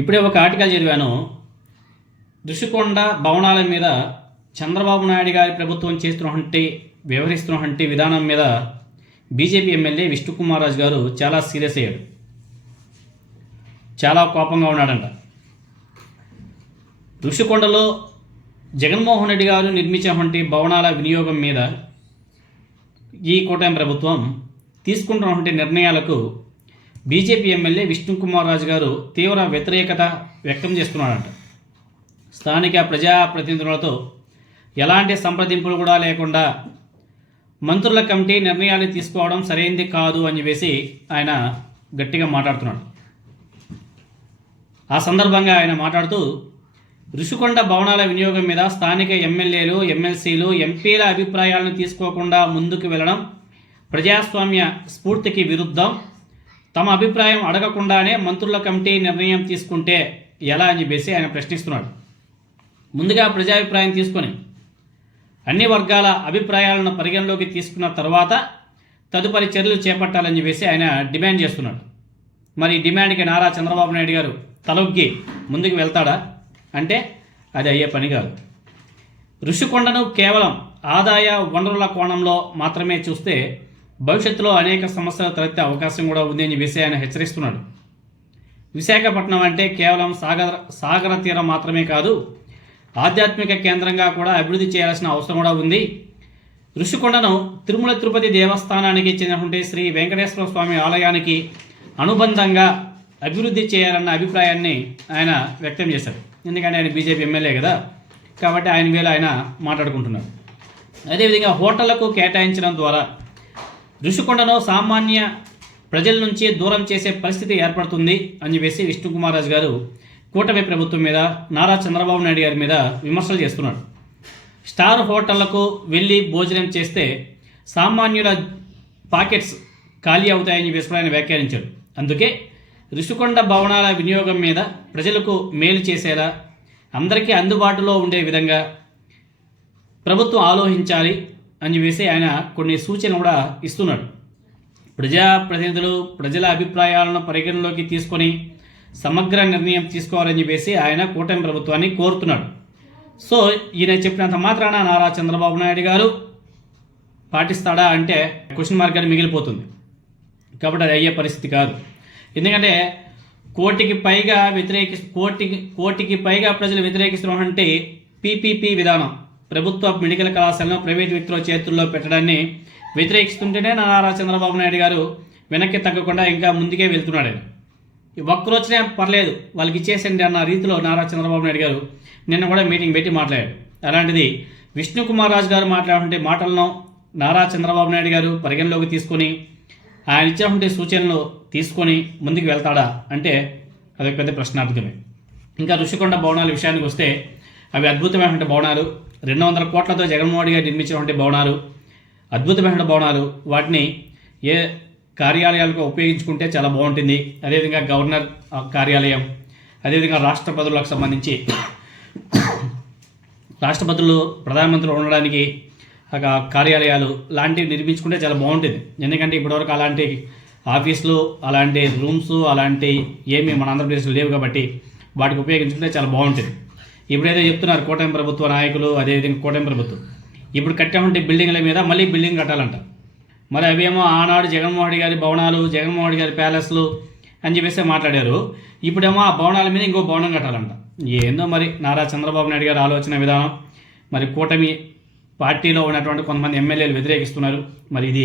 ఇప్పుడే ఒక ఆర్టికల్ చదివాను. ఋషికొండ భవనాల మీద చంద్రబాబు నాయుడు గారి ప్రభుత్వం వ్యవహరిస్తున్నటువంటి విధానం మీద బీజేపీ ఎమ్మెల్యే విష్ణుకుమార్ రాజు గారు చాలా సీరియస్ అయ్యాడు. చాలా కోపంగా ఉన్నాడంట. ఋషికొండలో జగన్మోహన్ రెడ్డి గారు నిర్మించినటువంటి భవనాల వినియోగం మీద ఈ కూటమి ప్రభుత్వం తీసుకుంటున్నటువంటి నిర్ణయాలకు బీజేపీ ఎమ్మెల్యే విష్ణుకుమార్ రాజు గారు తీవ్ర వ్యతిరేకత వ్యక్తం చేస్తున్నాడంట. స్థానిక ప్రజాప్రతినిధులతో ఎలాంటి సంప్రదింపులు కూడా లేకుండా మంత్రుల కమిటీ నిర్ణయాలు తీసుకోవడం సరైంది కాదు అని చెప్పేసి ఆయన గట్టిగా మాట్లాడుతున్నాడు. ఆ సందర్భంగా ఆయన మాట్లాడుతూ ఋషికొండ భవనాల వినియోగం మీద స్థానిక ఎమ్మెల్యేలు, ఎమ్మెల్సీలు, ఎంపీల అభిప్రాయాలను తీసుకోకుండా ముందుకు వెళ్ళడం ప్రజాస్వామ్య స్ఫూర్తికి విరుద్ధం. తమ అభిప్రాయం అడగకుండానే మంత్రుల కమిటీ నిర్ణయం తీసుకుంటే ఎలా అని చెప్పేసి ఆయన ప్రశ్నిస్తున్నాడు. ముందుగా ప్రజాభిప్రాయం తీసుకొని అన్ని వర్గాల అభిప్రాయాలను పరిగణలోకి తీసుకున్న తర్వాత తదుపరి చర్యలు చేపట్టాలని చెప్పేసి ఆయన డిమాండ్ చేస్తున్నాడు. మరి ఈ డిమాండ్కి నారా చంద్రబాబు నాయుడు గారు తలొగ్గి ముందుకు వెళ్తాడా అంటే అది అయ్యే పని కాదు. ఋషికొండను కేవలం ఆదాయ వనరుల కోణంలో మాత్రమే చూస్తే భవిష్యత్తులో అనేక సమస్యలు తలెత్తే అవకాశం కూడా ఉంది అని చెప్పేసి ఆయన హెచ్చరిస్తున్నాడు. విశాఖపట్నం అంటే కేవలం సాగర తీరం మాత్రమే కాదు, ఆధ్యాత్మిక కేంద్రంగా కూడా అభివృద్ధి చేయాల్సిన అవసరం కూడా ఉంది. ఋషికొండను తిరుమల తిరుపతి దేవస్థానానికి చెందినటువంటి శ్రీ వెంకటేశ్వర స్వామి ఆలయానికి అనుబంధంగా అభివృద్ధి చేయాలన్న అభిప్రాయాన్ని ఆయన వ్యక్తం చేశారు. ఎందుకంటే ఆయన బీజేపీ ఎమ్మెల్యే కదా, కాబట్టి ఆయన వేళ ఆయన మాట్లాడుకుంటున్నారు. అదేవిధంగా హోటళ్లకు కేటాయించడం ద్వారా ఋషికొండను సామాన్య ప్రజల నుంచి దూరం చేసే పరిస్థితి ఏర్పడుతుంది అని చెప్పేసి విష్ణుకుమార్ రాజు గారు కూటమి ప్రభుత్వం మీద, నారా చంద్రబాబు నాయుడు గారి మీద విమర్శలు చేస్తున్నాడు. స్టార్ హోటళ్లకు వెళ్ళి భోజనం చేస్తే సామాన్యుల పాకెట్స్ ఖాళీ అవుతాయని చెప్పేసి ఆయన వ్యాఖ్యానించాడు. అందుకే ఋషికొండ భవనాల వినియోగం మీద ప్రజలకు మేలు చేసేలా, అందరికీ అందుబాటులో ఉండే విధంగా ప్రభుత్వం ఆలోచించాలి అని చెప్పేసి ఆయన కొన్ని సూచనలు కూడా ఇస్తున్నాడు. ప్రజాప్రతినిధులు ప్రజల అభిప్రాయాలను పరిగణలోకి తీసుకొని సమగ్ర నిర్ణయం తీసుకోవాలని చెప్పేసి ఆయన కూటమి ప్రభుత్వాన్ని కోరుతున్నాడు. సో ఈయన చెప్పినంత మాత్రాన నారా చంద్రబాబు నాయుడు గారు పాటిస్తాడా అంటే క్వశ్చన్ మార్క్ అని మిగిలిపోతుంది. కాబట్టి అది అయ్యే పరిస్థితి కాదు. ఎందుకంటే కోటికి పైగా ప్రజలు వ్యతిరేకిస్తున్నటువంటి పీపీపీ విధానం, ప్రభుత్వ మెడికల్ కళాశాలను ప్రైవేట్ వ్యక్తుల చేతుల్లో పెట్టడాన్ని వ్యతిరేకిస్తుంటేనే నారా చంద్రబాబు నాయుడు గారు వెనక్కి తగ్గకుండా ఇంకా ముందుకే వెళ్తున్నాడు. ఒక్కరు వచ్చినా పర్లేదు వాళ్ళకి ఇచ్చేసండి అన్న రీతిలో నారా చంద్రబాబు నాయుడు గారు నిన్న కూడా మీటింగ్ పెట్టి మాట్లాడాడు. అలాంటిది విష్ణుకుమార్ రాజు గారు మాట్లాడే మాటలను నారా చంద్రబాబు నాయుడు గారు పరిగణలోకి తీసుకొని ఆయన ఇచ్చినటువంటి సూచనలు తీసుకొని ముందుకు వెళ్తాడా అంటే అదొక పెద్ద ప్రశ్నార్థకమే. ఇంకా ఋషికొండ భవనాల విషయానికి వస్తే అవి అద్భుతమైనటువంటి భవనాలు, 200 కోట్లతో జగన్మోహన్ గారు నిర్మించినటువంటి భవనాలు, అద్భుతమైన భవనాలు. వాటిని ఏ కార్యాలయాలకు ఉపయోగించుకుంటే చాలా బాగుంటుంది. అదేవిధంగా గవర్నర్ కార్యాలయం, అదేవిధంగా రాష్ట్రపతులకు సంబంధించి రాష్ట్రపతులు, ప్రధానమంత్రులు ఉండడానికి కార్యాలయాలు లాంటివి నిర్మించుకుంటే చాలా బాగుంటుంది. ఎందుకంటే ఇప్పటివరకు అలాంటి ఆఫీసులు, అలాంటి రూమ్స్, అలాంటి ఏమీ మన ఆంధ్రప్రదేశ్లో లేవు కాబట్టి వాటికి ఉపయోగించుకుంటే చాలా బాగుంటుంది. ఇప్పుడైతే చెప్తున్నారు కూటమి ప్రభుత్వ నాయకులు, అదేవిధంగా కూటమి ప్రభుత్వం ఇప్పుడు కట్టినటువంటి బిల్డింగ్ల మీద మళ్ళీ బిల్డింగ్ కట్టాలంట. మరి అవేమో ఆనాడు జగన్మోహన్ రెడ్డి గారి భవనాలు, జగన్మోహన్ రెడ్డి గారి ప్యాలెస్లు అని చెప్పేసి మాట్లాడారు. ఇప్పుడేమో ఆ భవనాల మీద ఇంకో భవనం కట్టాలంట. ఏందో మరి నారా చంద్రబాబు నాయుడు గారి ఆలోచన విధానం. మరి కూటమి పార్టీలో ఉన్నటువంటి కొంతమంది ఎమ్మెల్యేలు వ్యతిరేకిస్తున్నారు. మరి ఇది